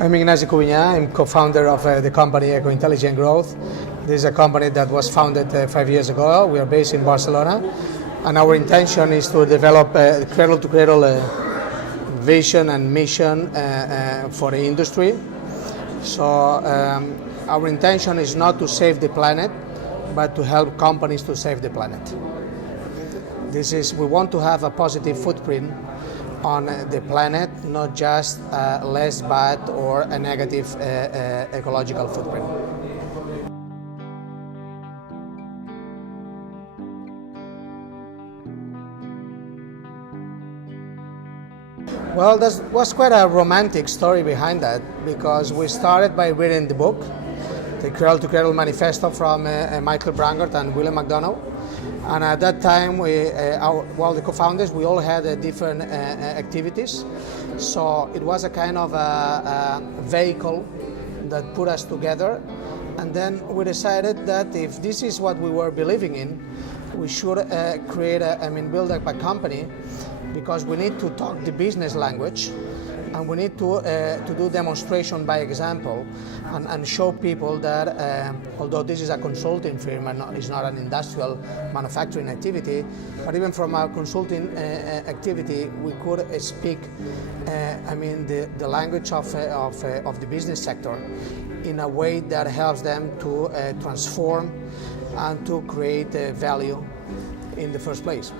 I'm Ignacio Cubiña. I'm co-founder of the company Intelligent Growth. This is a company that was founded 5 years ago. We are based in Barcelona, and our intention is to develop a cradle-to-cradle vision and mission for the industry. So our intention is not to save the planet, but to help companies to save the planet. We want to have a positive footprint on the planet, not just less bad or a negative ecological footprint. Well, there was quite a romantic story behind that, because we started by reading the book, the Cradle to Cradle Manifesto from Michael Brangert and William McDonough. And at that time, the co-founders, we all had different activities. So it was a kind of a vehicle that put us together. And then we decided that if this is what we were believing in, we should build up a company, because we need to talk the business language, and we need to do demonstration by example and show people that although this is a consulting firm and it's not an industrial manufacturing activity, but even from our consulting activity, we could speak the language of the business sector in a way that helps them to transform and to create value in the first place.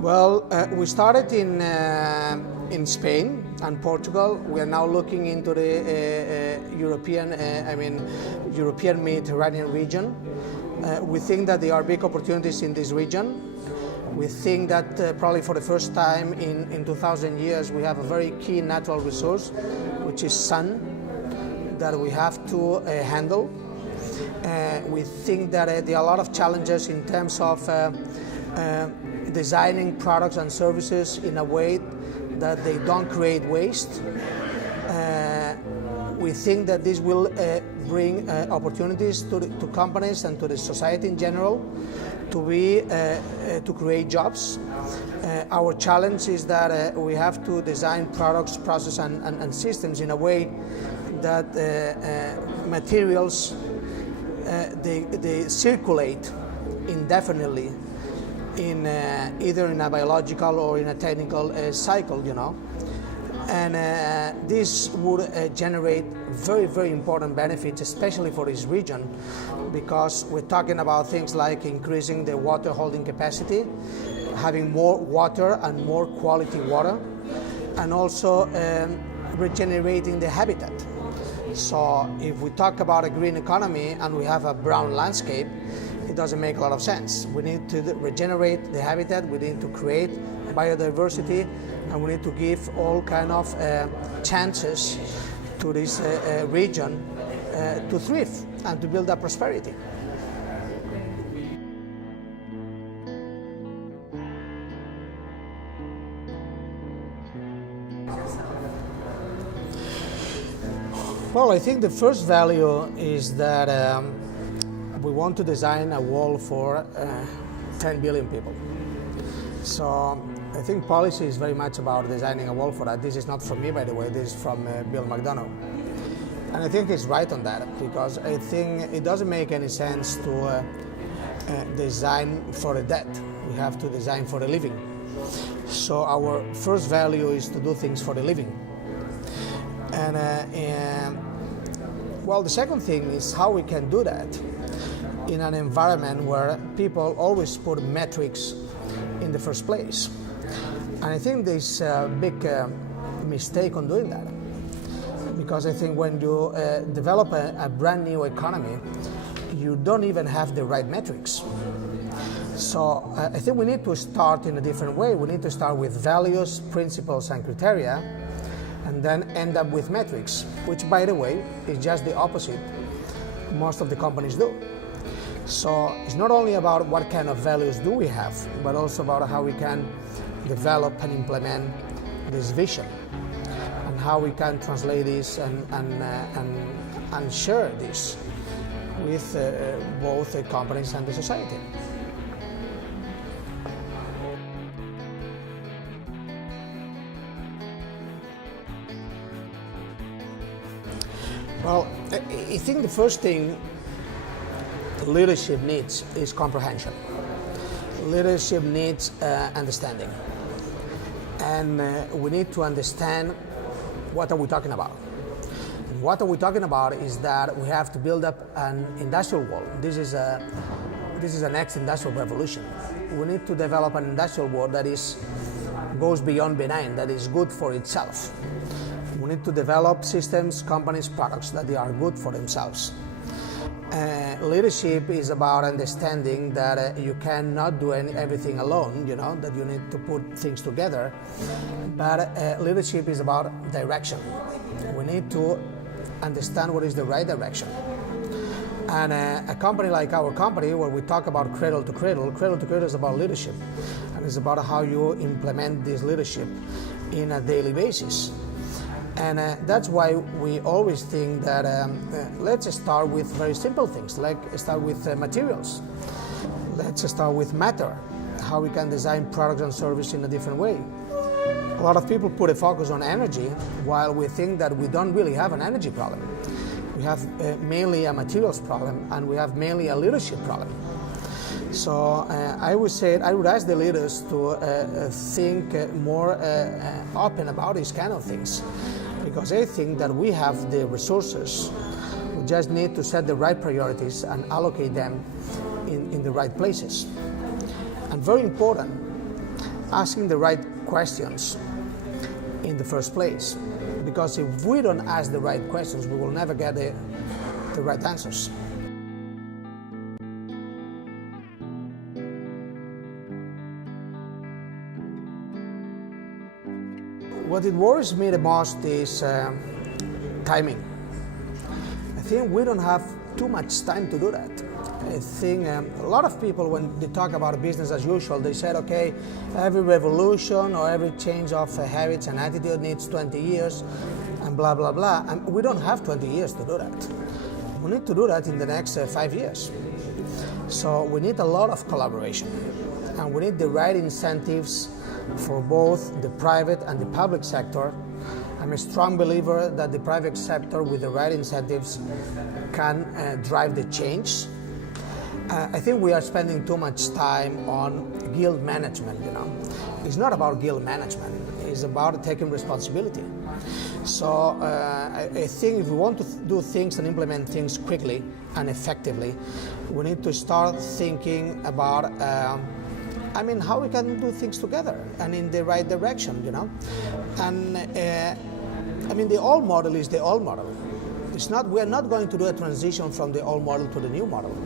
Well, we started in Spain and Portugal. We are now looking into the European Mediterranean region. We think that there are big opportunities in this region. We think that probably for the first time in 2,000 years we have a very key natural resource, which is sun, that we have to handle. We think that there are a lot of challenges in terms of designing products and services in a way that they don't create waste. We think that this will bring opportunities to companies and to the society in general to create jobs. Our challenge is that we have to design products, process and systems in a way that materials they circulate indefinitely in either in a biological or in a technical cycle, and this would generate very, very important benefits, especially for this region, because we're talking about things like increasing the water holding capacity, having more water and more quality water, and also regenerating the habitat. So if we talk about a green economy and we have a brown landscape, it doesn't make a lot of sense. We need to regenerate the habitat, we need to create biodiversity, and we need to give all kind of chances to this region to thrive and to build up prosperity. Well, I think the first value is that we want to design a wall for 10 billion people. So I think policy is very much about designing a wall for that. This is not from me, by the way, this is from Bill McDonough. And I think he's right on that, because I think it doesn't make any sense to design for the dead. We have to design for the living. So our first value is to do things for the living. Well, the second thing is how we can do that in an environment where people always put metrics in the first place. And I think there's a big mistake on doing that, because I think when you develop a brand new economy, you don't even have the right metrics. So I think we need to start in a different way. We need to start with values, principles and criteria, and then end up with metrics, which, by the way, is just the opposite most of the companies do. So it's not only about what kind of values do we have, but also about how we can develop and implement this vision, and how we can translate this and share this with both the companies and the society. Well, I think the first thing leadership needs is comprehension. Leadership needs understanding. And we need to understand what are we talking about. And what are we talking about is that we have to build up an industrial world. This is the next industrial revolution. We need to develop an industrial world that goes beyond benign, that is good for itself. We need to develop systems, companies, products that they are good for themselves. Leadership is about understanding that you cannot do everything alone, that you need to put things together. But leadership is about direction. We need to understand what is the right direction. And a company like our company, where we talk about cradle to cradle is about leadership. And it's about how you implement this leadership in a daily basis. And that's why we always think that let's start with very simple things, like start with materials. Let's start with matter, how we can design products and services in a different way. A lot of people put a focus on energy, while we think that we don't really have an energy problem. We have mainly a materials problem, and we have mainly a leadership problem. So I would ask the leaders to think more open about these kind of things, because I think that we have the resources. We just need to set the right priorities and allocate them in the right places. And very important, asking the right questions in the first place, because if we don't ask the right questions, we will never get the right answers. What it worries me the most is timing. I think we don't have too much time to do that. I think a lot of people, when they talk about business as usual, they said, okay, every revolution or every change of habits and attitude needs 20 years and blah, blah, blah. And we don't have 20 years to do that. We need to do that in the next 5 years. So we need a lot of collaboration, and we need the right incentives for both the private and the public sector. I'm a strong believer that the private sector, with the right incentives, can drive the change. I think we are spending too much time on guild management. It's not about guild management. It's about taking responsibility. So I think if we want to do things and implement things quickly and effectively, we need to start thinking about how we can do things together and in the right direction, And the old model is the old model. We are not going to do a transition from the old model to the new model.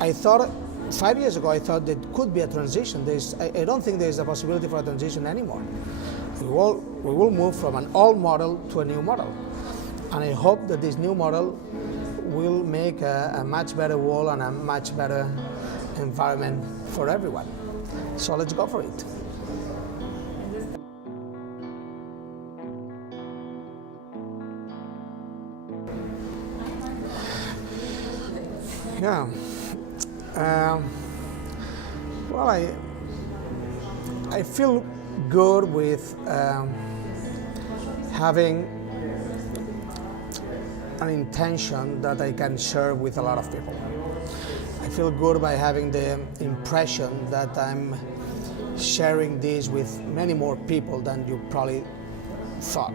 5 years ago, I thought there could be a transition. I don't think there is a possibility for a transition anymore. We will move from an old model to a new model. And I hope that this new model will make a much better world and a much better environment for everyone. So let's go for it. Yeah. I feel good with having an intention that I can share with a lot of people. I feel good by having the impression that I'm sharing this with many more people than you probably thought,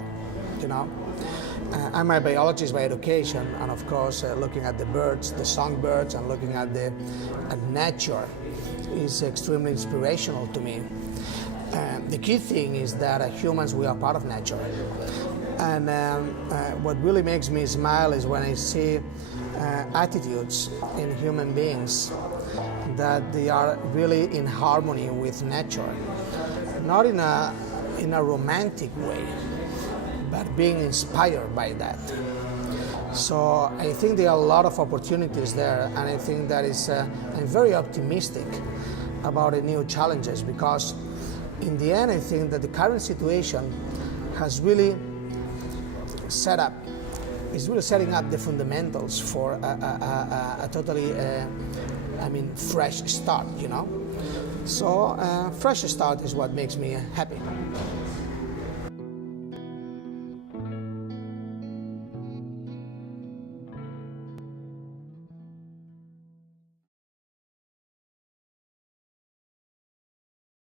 I'm a biologist by education, and of course looking at the birds, the songbirds, and looking at nature is extremely inspirational to me. The key thing is that humans, we are part of nature. And what really makes me smile is when I see attitudes in human beings that they are really in harmony with nature, not in a romantic way, but being inspired by that. So I think there are a lot of opportunities there, and I think that I'm very optimistic about the new challenges, because in the end I think that the current situation has really setting up the fundamentals for a totally fresh start, So fresh start is what makes me happy.